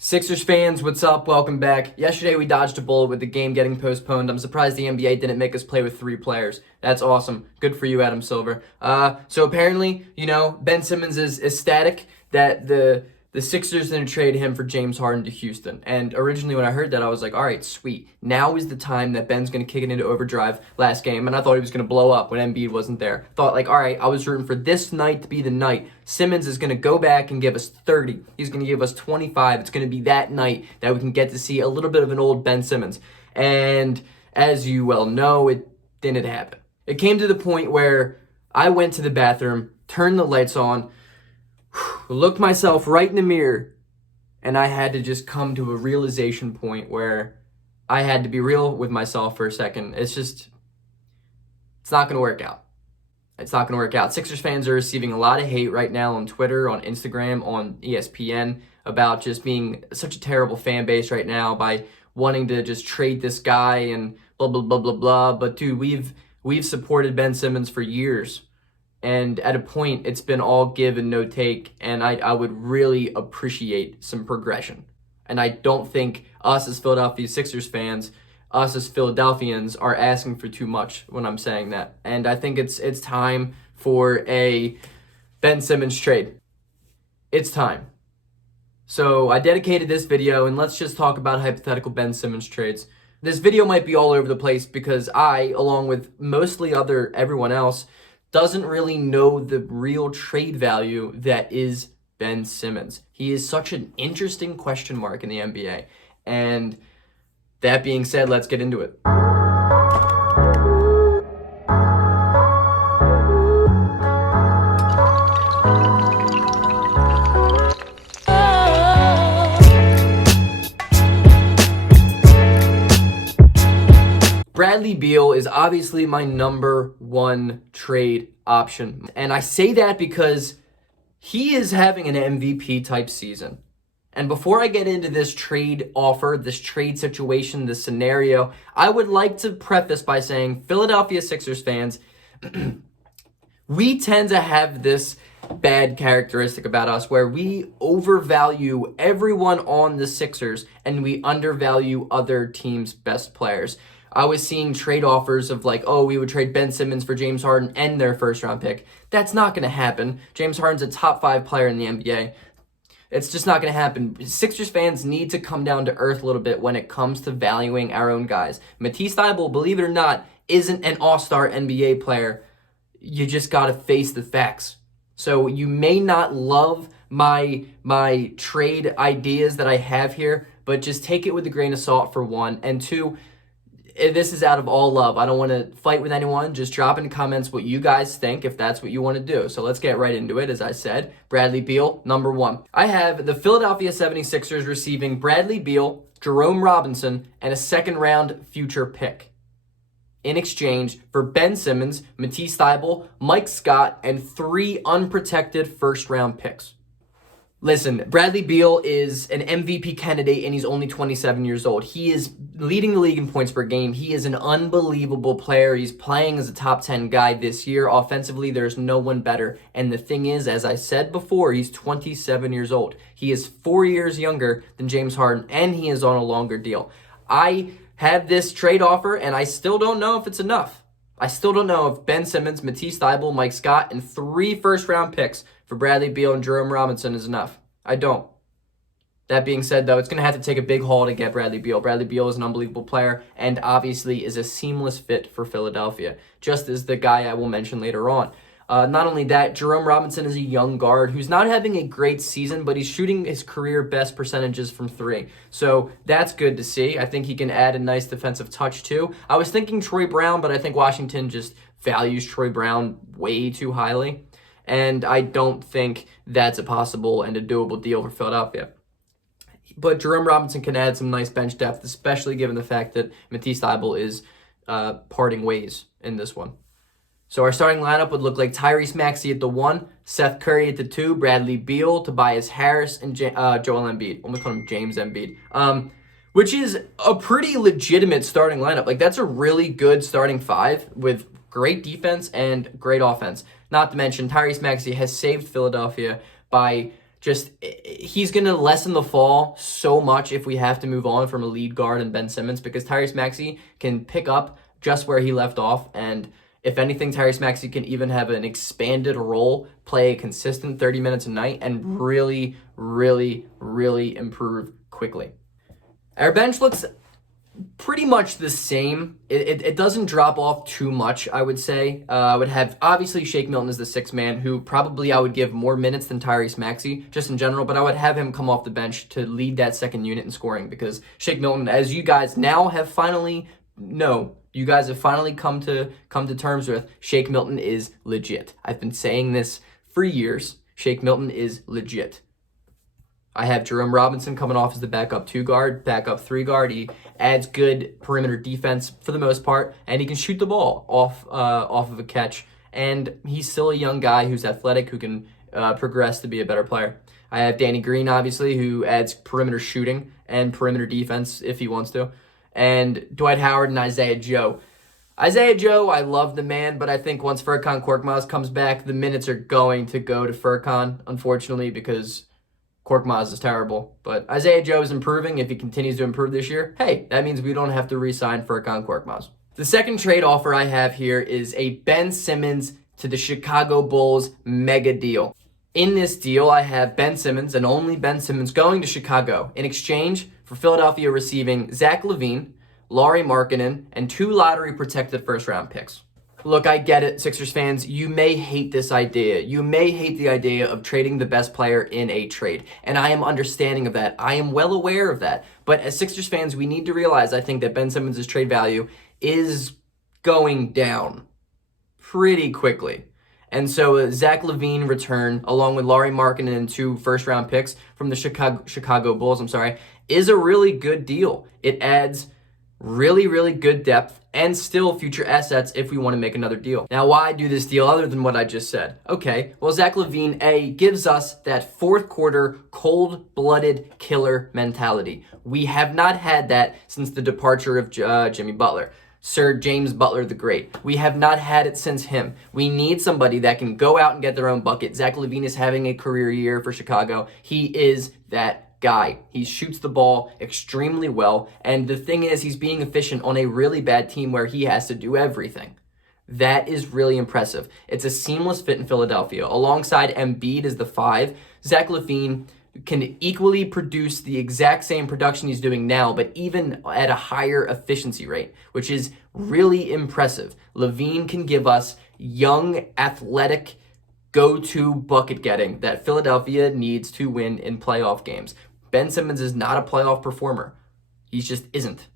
Sixers fans, what's up? Welcome back. Yesterday we dodged a bullet with the game getting postponed. I'm surprised the NBA didn't make us play with 3 players. That's awesome. Good for you, Adam Silver. So apparently, Ben Simmons is ecstatic that the Sixers didn't trade him for James Harden to Houston. And originally when I heard that, I was like, all right, sweet. Now is the time that Ben's going to kick it into overdrive last game. And I thought he was going to blow up when Embiid wasn't there. Thought like, all right, I was rooting for this night to be the night. Simmons is going to go back and give us 30. He's going to give us 25. It's going to be that night that we can get to see a little bit of an old Ben Simmons. And as you well know, it didn't happen. It came to the point where I went to the bathroom, turned the lights on, looked myself right in the mirror, and I had to just come to a realization point where I had to be real with myself for a second. It's not going to work out. It's not going to work out. Sixers fans are receiving a lot of hate right now on Twitter, on Instagram, on ESPN about just being such a terrible fan base right now by wanting to just trade this guy and blah, blah, blah, blah, blah. But dude, we've supported Ben Simmons for years. And at a point, it's been all give and no take, and I would really appreciate some progression. And I don't think us as Philadelphia Sixers fans, us as Philadelphians, are asking for too much when I'm saying that. And I think it's time for a Ben Simmons trade. It's time. So I dedicated this video, and let's just talk about hypothetical Ben Simmons trades. This video might be all over the place because I, along with mostly everyone else, doesn't really know the real trade value that is Ben Simmons. He is such an interesting question mark in the NBA. And that being said, let's get into it. Bradley Beal is obviously my number one trade option. And I say that because he is having an MVP type season. And before I get into this trade offer, this trade situation, this scenario, I would like to preface by saying, Philadelphia Sixers fans, we tend to have this bad characteristic about us where we overvalue everyone on the Sixers and we undervalue other teams' best players. I was seeing trade offers of like, oh, we would trade Ben Simmons for James Harden and their first round pick. That's not going to happen. James Harden's a top 5 player in the NBA. It's just not going to happen. Sixers fans need to come down to earth a little bit when it comes to valuing our own guys. Matisse Thybulle, believe it or not, isn't an all-star NBA player. You just got to face the facts. So you may not love my trade ideas that I have here, but just take it with a grain of salt for one. And two, this is out of all love. I don't want to fight with anyone. Just drop in the comments what you guys think if that's what you want to do. So let's get right into it. As I said, Bradley Beal, number one. I have the Philadelphia 76ers receiving Bradley Beal, Jerome Robinson, and a second-round future pick in exchange for Ben Simmons, Matisse Thybulle, Mike Scott, and 3 unprotected first-round picks. Listen, Bradley Beal is an MVP candidate and he's only 27 years old. He is leading the league in points per game. He is an unbelievable player. He's playing as a top 10 guy this year. Offensively, there's no one better. And the thing is, as I said before, he's 27 years old. He is 4 years younger than James Harden and he is on a longer deal. I have this trade offer and I still don't know if it's enough. I still don't know if Ben Simmons, Matisse Thybulle, Mike Scott, and 3 first-round picks for Bradley Beal and Jerome Robinson is enough. I don't. That being said, though, it's going to have to take a big haul to get Bradley Beal. Bradley Beal is an unbelievable player and obviously is a seamless fit for Philadelphia, just as the guy I will mention later on. Not only that, Jerome Robinson is a young guard who's not having a great season, but he's shooting his career best percentages from 3. So that's good to see. I think he can add a nice defensive touch too. I was thinking Troy Brown, but I think Washington just values Troy Brown way too highly. And I don't think that's a possible and a doable deal for Philadelphia. But Jerome Robinson can add some nice bench depth, especially given the fact that Matisse Thybulle is parting ways in this one. So our starting lineup would look like Tyrese Maxey at the 1, Seth Curry at the 2, Bradley Beal, Tobias Harris, and Joel Embiid. I'm going to call him James Embiid. Which is a pretty legitimate starting lineup. Like, that's a really good starting 5 with great defense and great offense. Not to mention, Tyrese Maxey has saved Philadelphia by He's going to lessen the fall so much if we have to move on from a lead guard and Ben Simmons, because Tyrese Maxey can pick up just where he left off. And if anything, Tyrese Maxey can even have an expanded role, play a consistent 30 minutes a night, and really, really, really improve quickly. Our bench looks pretty much the same. It doesn't drop off too much, I would say. I would have, obviously, Shake Milton as the sixth man, who probably I would give more minutes than Tyrese Maxey, just in general, but I would have him come off the bench to lead that second unit in scoring, because Shake Milton, as you guys now have finally come to terms with, Shake Milton is legit. I've been saying this for years. Shake Milton is legit. I have Jerome Robinson coming off as the backup 2 guard, backup 3 guard. He adds good perimeter defense for the most part, and he can shoot the ball off of a catch. And he's still a young guy who's athletic, who can progress to be a better player. I have Danny Green, obviously, who adds perimeter shooting and perimeter defense if he wants to. And Dwight Howard and Isaiah Joe. Isaiah Joe, I love the man, but I think once Furkan Korkmaz comes back, the minutes are going to go to Furkan, unfortunately, because Korkmaz is terrible. But Isaiah Joe is improving. If he continues to improve this year, hey, that means we don't have to re-sign Furkan Korkmaz. The second trade offer I have here is a Ben Simmons to the Chicago Bulls mega deal. In this deal, I have Ben Simmons, and only Ben Simmons, going to Chicago in exchange for Philadelphia receiving Zach LaVine, Lauri Markkanen, and 2 lottery-protected first-round picks. Look, I get it, Sixers fans. You may hate this idea. You may hate the idea of trading the best player in a trade, and I am understanding of that. I am well aware of that. But as Sixers fans, we need to realize, I think, that Ben Simmons' trade value is going down pretty quickly. And so Zach LaVine return, along with Lauri Markkanen and 2 first-round picks from the Chicago Bulls, is a really good deal. It adds really, really good depth and still future assets if we want to make another deal. Now, why do this deal other than what I just said? Okay, well, Zach LaVine, gives us that fourth quarter cold-blooded killer mentality. We have not had that since the departure of Jimmy Butler. Sir James Butler the Great. We have not had it since him. We need somebody that can go out and get their own bucket. Zach LaVine is having a career year for Chicago. He is that guy. He shoots the ball extremely well, and the thing is, he's being efficient on a really bad team where he has to do everything. That is really impressive. It's a seamless fit in Philadelphia. Alongside Embiid as the 5, Zach LaVine can equally produce the exact same production he's doing now, but even at a higher efficiency rate, which is really impressive. LaVine can give us young, athletic, go-to bucket getting that Philadelphia needs to win in playoff games. Ben Simmons is not a playoff performer. He just isn't.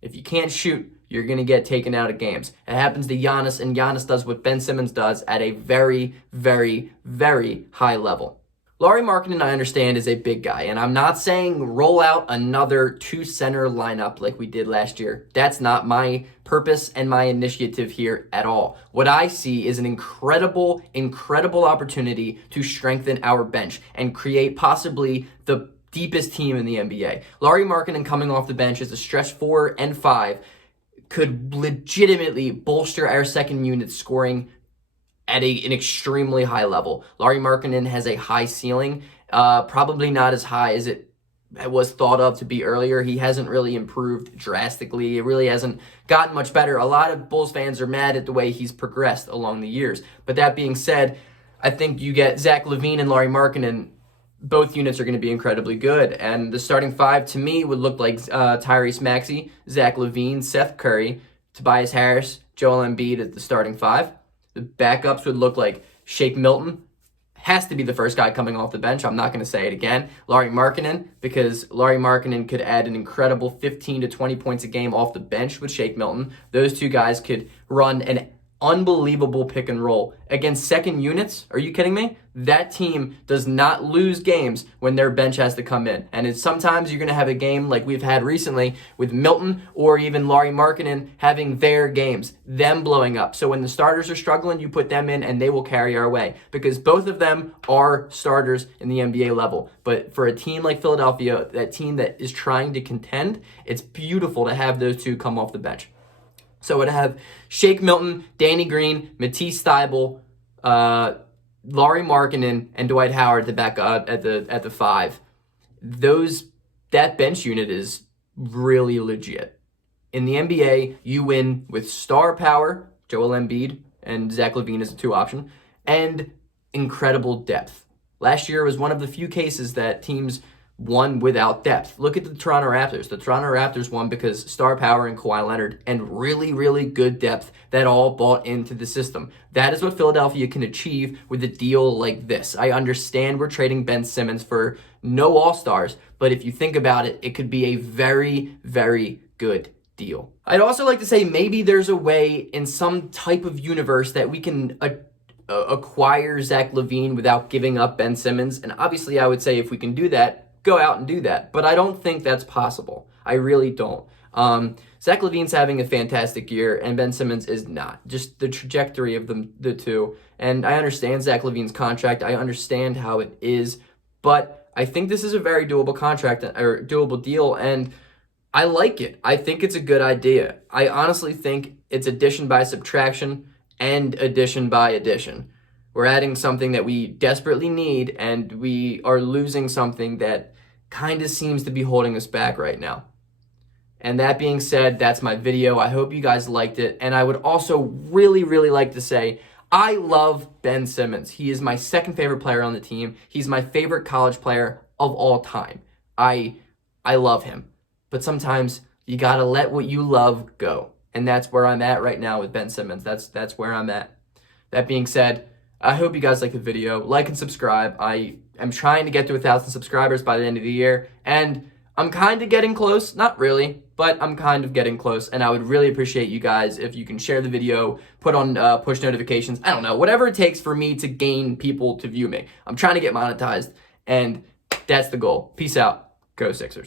If you can't shoot, you're going to get taken out of games. It happens to Giannis, and Giannis does what Ben Simmons does at a very, very, very high level. Lauri Markkanen, I understand, is a big guy, and I'm not saying roll out another 2-center lineup like we did last year. That's not my purpose and my initiative here at all. What I see is an incredible, incredible opportunity to strengthen our bench and create possibly the deepest team in the NBA. Lauri Markkanen coming off the bench as a stretch 4 and 5 could legitimately bolster our second unit scoring at an extremely high level. Lauri Markkanen has a high ceiling, probably not as high as it was thought of to be earlier. He hasn't really improved drastically. It really hasn't gotten much better. A lot of Bulls fans are mad at the way he's progressed along the years. But that being said, I think you get Zach LaVine and Lauri Markkanen. Both units are going to be incredibly good. And the starting 5 to me would look like Tyrese Maxey, Zach LaVine, Seth Curry, Tobias Harris, Joel Embiid as the starting 5. The backups would look like Shake Milton, has to be the first guy coming off the bench. I'm not going to say it again. Lauri Markkanen, because Lauri Markkanen could add an incredible 15 to 20 points a game off the bench with Shake Milton. Those 2 guys could run an unbelievable pick and roll against second units. Are you kidding me? That team does not lose games when their bench has to come in. And sometimes you're going to have a game like we've had recently with Milton or even Lauri Markkanen having their games, them blowing up. So when the starters are struggling, you put them in and they will carry our way, because both of them are starters in the NBA level. But for a team like Philadelphia, that team that is trying to contend, it's beautiful to have those 2 come off the bench. So I would have Shake Milton, Danny Green, Matisse Thybulle, Lauri Markkanen and Dwight Howard to back up at the 5. That bench unit is really legit. In the NBA, you win with star power, Joel Embiid and Zach LaVine as a 2 option, and incredible depth. Last year was one of the few cases that teams won without depth. Look at the Toronto Raptors. The Toronto Raptors won because star power and Kawhi Leonard and really, really good depth that all bought into the system. That is what Philadelphia can achieve with a deal like this. I understand we're trading Ben Simmons for no All-Stars, but if you think about it, it could be a very, very good deal. I'd also like to say maybe there's a way in some type of universe that we can acquire Zach LaVine without giving up Ben Simmons. And obviously I would say if we can do that, go out and do that. But I don't think that's possible. I really don't. Zach LaVine's having a fantastic year, and Ben Simmons is not. Just the trajectory of the two. And I understand Zach LaVine's contract. I understand how it is. But I think this is a very doable contract or doable deal, and I like it. I think it's a good idea. I honestly think it's addition by subtraction and addition by addition. We're adding something that we desperately need, and we are losing something that kind of seems to be holding us back right now. And that being said, that's my video. I hope you guys liked it. And I would also really, really like to say, I love Ben Simmons. He is my second favorite player on the team. He's my favorite college player of all time. I love him. But sometimes you got to let what you love go. And that's where I'm at right now with Ben Simmons. That's where I'm at. That being said, I hope you guys like the video. Like and subscribe. I am trying to get to 1,000 subscribers by the end of the year. And I'm kind of getting close. Not really, but I'm kind of getting close. And I would really appreciate you guys if you can share the video, put on push notifications. I don't know. Whatever it takes for me to gain people to view me. I'm trying to get monetized. And that's the goal. Peace out. Go Sixers.